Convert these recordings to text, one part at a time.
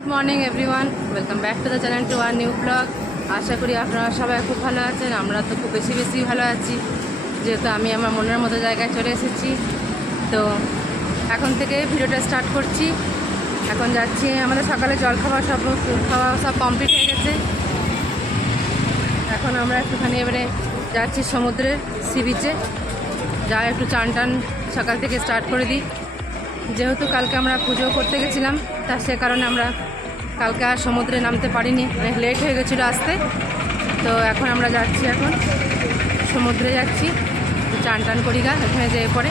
Good morning everyone, welcome back to the channel to our new blog. আশা করি আপনারা সবাই খুব ভালো আছেন। আমরা তো খুব বেশি ভালো আছি, যেহেতু আমি আমার মনের মতো জায়গায় চলে এসেছি। তো এখন থেকে ভিডিওটা স্টার্ট করছি। এখন যাচ্ছি, আমাদের সকালে জল খাওয়া সব কমপ্লিট হয়ে গেছে। এখন আমরা একটুখানি এবারে যাচ্ছি সমুদ্রের সি বিচে, যা একটু চান টান সকাল থেকে স্টার্ট করে দিই। যেহেতু কালকে আমরা পুজো করতে গেছিলাম, তা সে কারণে আমরা কালকে আর সমুদ্রে নামতে পারিনি, অনেক লেট হয়ে গেছিলো আসতে। তো এখন আমরা যাচ্ছি, এখন সমুদ্রে যাচ্ছি, চান টান করি গা এখানে যেয়ে পরে।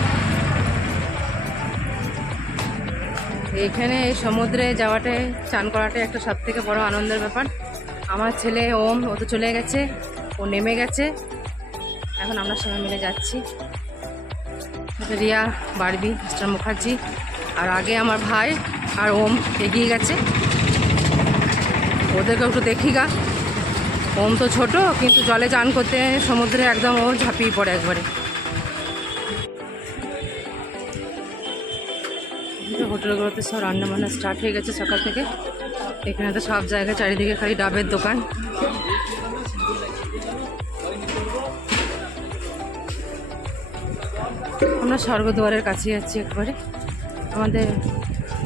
এখানে এই সমুদ্রে যাওয়াটাই, চান করাটাই একটা সবথেকে বড় আনন্দের ব্যাপার। আমার ছেলে ওম, ও তো চলে গেছে, ও নেমে গেছে। এখন আমরা সবাই মিলে যাচ্ছি, রিয়া, বারবি, মিস্টার মুখার্জি, আর আগে আমার ভাই আর ওম এগিয়ে গেছে। ওদেরকে একটু দেখি গা। ওম তো ছোট, কিন্তু জলে চান করতে সমুদ্রে একদম ও ঝাঁপিয়ে পড়ে একবারে। হোটেলগুলোতে সব রান্নাবান্না স্টার্ট হয়ে গেছে সকাল থেকে। এখানে তো সব জায়গায় চারিদিকে খালি ডাবের দোকান। আমরা স্বর্গদুয়ারের কাছে যাচ্ছি একবারে, আমাদের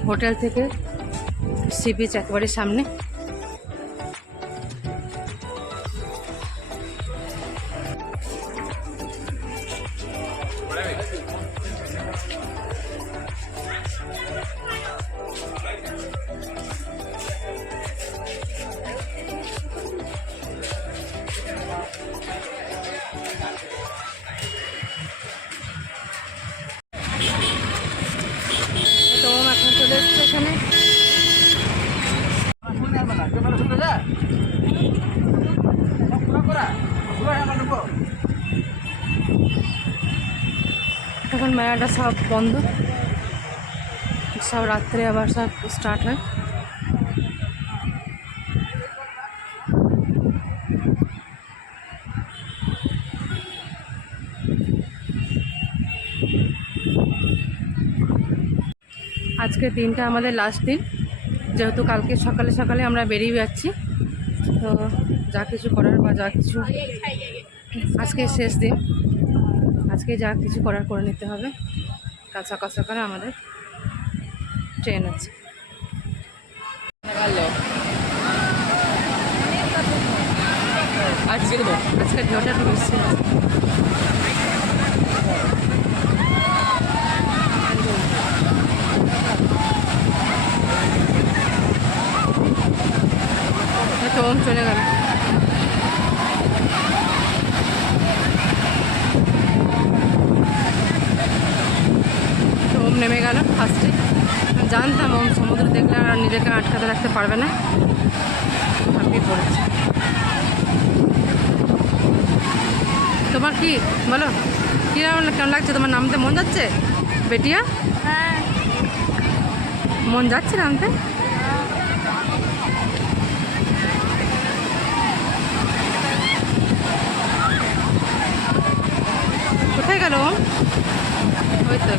হোটেল থেকে সি বিচ একবারে সামনে। তো এখন চলে এসছে এখানে। এখন মেলাটা সব বন্ধ, সব রাত্রে আবার সব স্টার্ট হয়। আজকের দিনটা আমাদের লাস্ট দিন, যেহেতু কালকে সকালে সকালে আমরা বেরিয়ে যাচ্ছি। তো যা কিছু করার বা যা কিছু, আজকে শেষ দিন, আজকে যা কিছু করার করে নিতে হবে। কাল সকাল সকালে আমাদের ট্রেন আছে। আজকে ঢেউটা একটু বেশি আছে। তো ওম চলে গেল। তো ওম নেমে গেল ফার্স্টে। জানতাম ওম সমুদ্র দেখলে আর নিজেকে আটকাতে রাখতে পারবে না, ঝাঁপিয়ে পড়েছে। তোমার কি বলো, কেমন লাগছে? তোমার নামতে মন যাচ্ছে বেটিয়া? হ্যাঁ, মন যাচ্ছে নামতে? কোথায় গেল ওম? ওই তো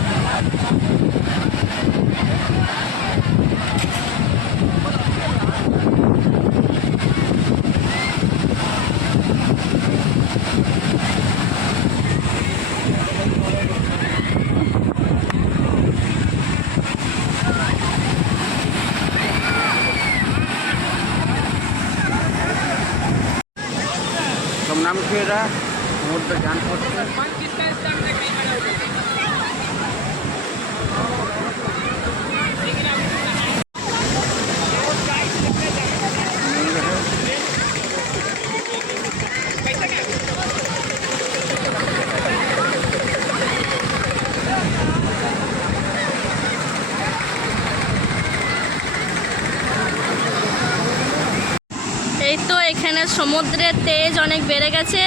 নাম কি এরা সমুদ্র গান করছে। এই তো এখানে সমুদ্রের তেজ অনেক বেড়ে গেছে।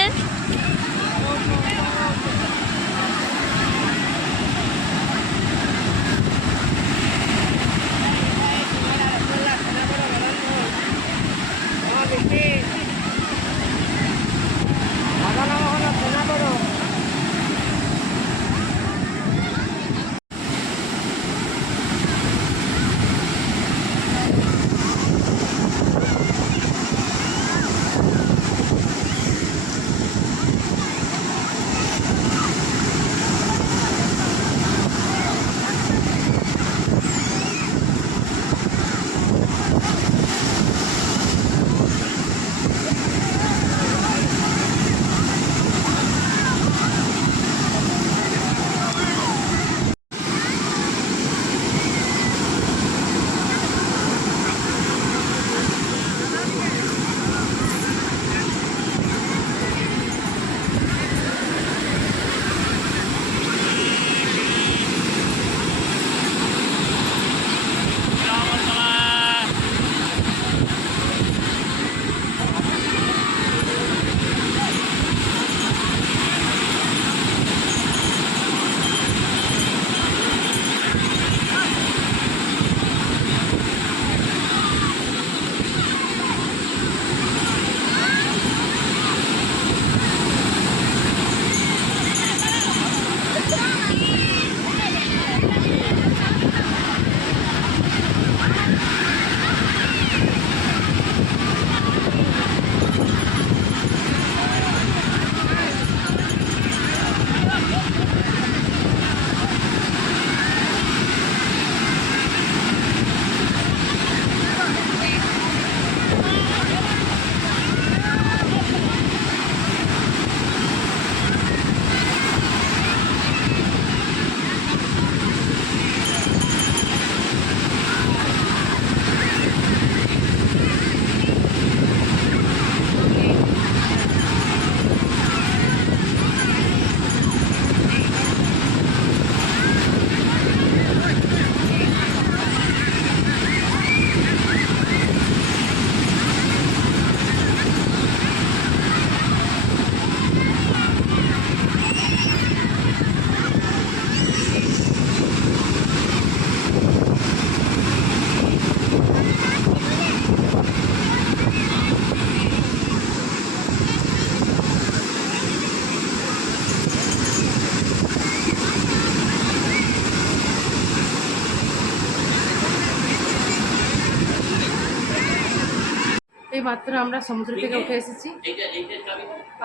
এই মাত্র আমরা সমুদ্র থেকে উঠে এসেছি,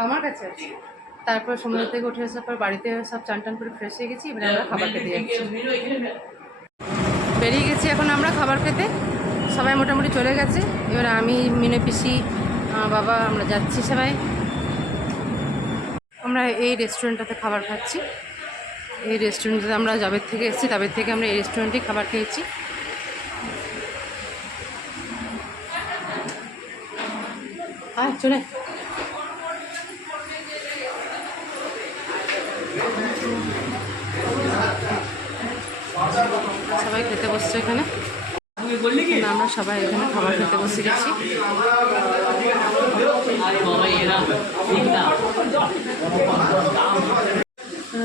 আমার কাছে আছে। তারপর সমুদ্র থেকে উঠে আসার পর বাড়িতে সব চান টান করে ফ্রেশ হয়ে গেছি। এবারে আমরা খাবার খেতে যাচ্ছি, বেরিয়ে গেছি এখন আমরা খাবার খেতে। সবাই মোটামুটি চলে গেছে। এবার আমি, মিনু পিসি, বাবা, আমরা যাচ্ছি সবাই। আমরা এই রেস্টুরেন্টটাতে খাবার খাচ্ছি। এই রেস্টুরেন্টে আমরা যাবের থেকে এসেছি, তাবের থেকে আমরা এই রেস্টুরেন্টেই খাবার খেয়েছি। চলে সবাই খেতে বসছে এখানে। আমরা সবাই এখানে খাবার খেতে বসে গেছি।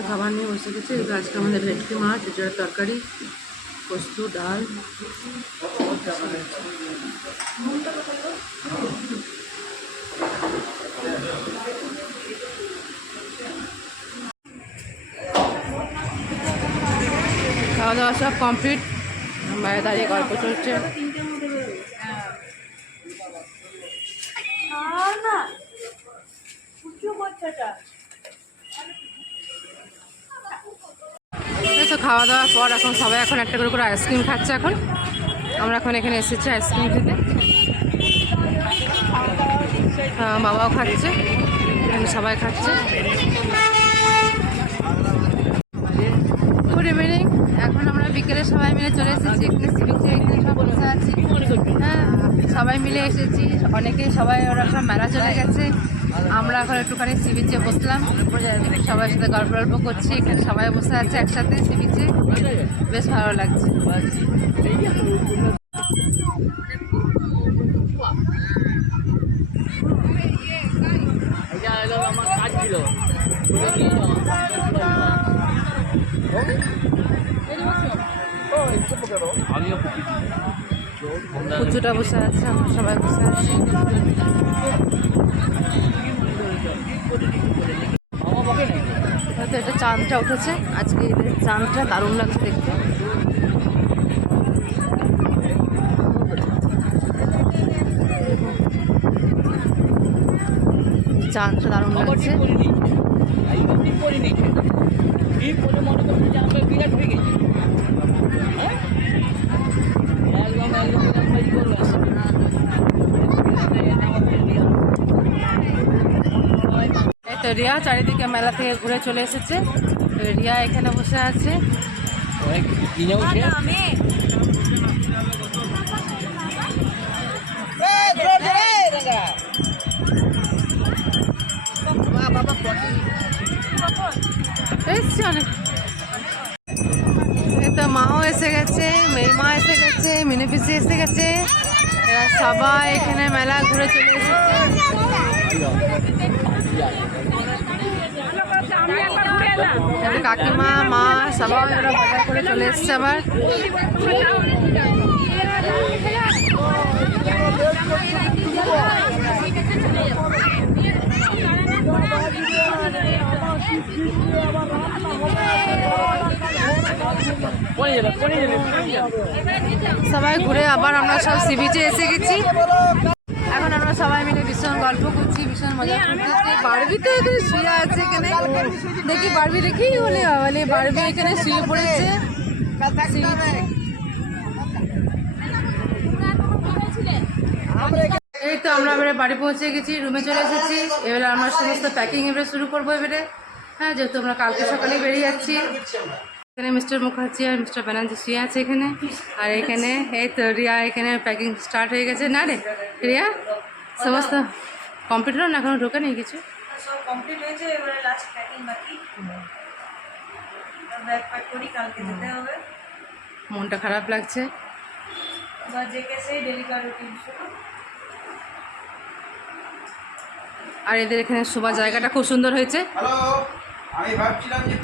খাবার নিয়ে বসে গেছি। আজকে আমাদের ভেটকি মাছ, এটার তরকারি, পোস্ত, ডাল। খাওয়া দাওয়া সব কমপ্লিট, বাইরে দাঁড়িয়ে গল্প চলছে। তো খাওয়া দাওয়ার পর এখন সবাই একটা করে আইসক্রিম খাচ্ছে। এখন আমরা এখন এখানে এসেছি আইসক্রিম খেতে। বাবাও খাচ্ছে, এখানে সবাই খাচ্ছে। Good evening. এখন আমরা বিকেলে সবাই মিলে চলে এসেছি এখানে সি বিচে। এখানে সব বসে আছি, হ্যাঁ সবাই মিলে এসেছি। সবাই ওরা সব মেলা চলে গেছে। আমরা এখন একটুখানি সি বিচে বসলাম, সবার সাথে গল্প করছি। এখানে সবাই বসে আছে একসাথে সি বিচে, বেশ ভালো লাগছে। পুজোটা বসে আছে, আমরা সবাই বসে আছি। হয়তো এটা চাঁদটা উঠেছে আজকে, চাঁদটা দারুণ লাগছে দেখতে। চাঁদটা দারুণ লাগছে। তো রিয়া চারিদিকে মেলা থেকে ঘুরে চলে এসেছে। রিয়া এখানে বসে আছে। এসছে অনেক। তো মাও এসে গেছে, মেয়ে মা এসে গেছে, মিনি পিসি এসে গেছে। এরা সবাই এখানে মেলা ঘুরে চলে এসেছে। কাকিমা, মা সবাই ওরা বাজার করে চলে এসছে আবার। সবাই ঘুরে আবার আমরা সব সি বিচে এসে গেছি। এখন আমরা সবাই মিলে ভীষণ গল্প করছি, ভীষণ মজা করতেছি। বারবি তো এখানে শুয়ে আছে, এখানে দেখি বারবি দেখেই বলে বলে বারবি এখানে শুয়ে পড়েছে। এই তো আমরা এবারে বাড়ি পৌঁছে গেছি, রুমে চলে এসেছি। এবারে আমরা সমস্ত প্যাকিং এবারে শুরু করবো এবারে। হ্যাঁ, যেহেতু আমরা কালকে সকালে বেরিয়ে যাচ্ছি। এখানে মিস্টার মুখার্জি আর মিস্টার ব্যানার্জি শুয়ে আছে এখানে। আর এখানে এই তো রিয়া এখানে প্যাকিং স্টার্ট হয়ে গেছে। না রে রিয়া, সমস্ত কমপ্লিট হলো না? এখনো ঢোকে নেই কিছু? সব কমপ্লিট হয়েছে, এবারে লাস্ট প্যাকিং বাকি। ব্যাগ প্যাক করি, কালকে যেতে হবে। মনটা খারাপ লাগছে। আবার জেকে সেই ডেলিভারি রুটিন শুরু। আর এদের এখানে শোবার জায়গাটা খুব সুন্দর হয়েছে। হ্যালো, আমি ভাবছিলাম যে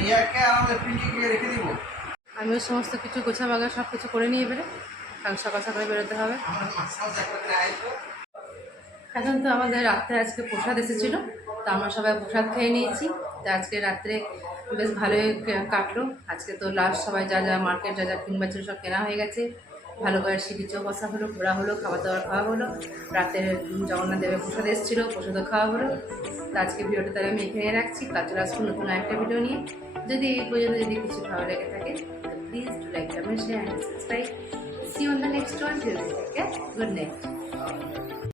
রিয়াকে আমাদের পিঙ্কিকে রেখে দিব। আমিও সমস্ত কিছু গোছা বাগা সব কিছু করে নিয়ে এবারে কাল সকাল সকালে বেরোতে হবে। এখন তো আমাদের রাত্রে আজকে প্রসাদ এসেছিলো, তো আমরা সবাই প্রসাদ খেয়ে নিয়েছি। তো আজকে রাত্রে বেশ ভালোই কাটলো। আজকে তো লাস্ট সবাই যা যা মার্কেট যা যা কিনবার ছিল সব কেনা হয়ে গেছে। ভালো করে সি বিচেও বসা হলো, ঘোরা হলো, খাবার দাবার খাওয়া হলো, রাতে জগন্নাথ দেবের প্রসাদ এসেছিলো, প্রসাদও খাওয়া হলো। তো আজকে ভিডিওটা তাহলে আমি এখানে রাখছি, কাল চলে আসবো নতুন আরেকটা ভিডিও নিয়ে। যদি এই পর্যন্ত যদি কিছু ভালো লেগে থাকে তো please do like, comment, share and subscribe. See on the next one. Till then take care, good night.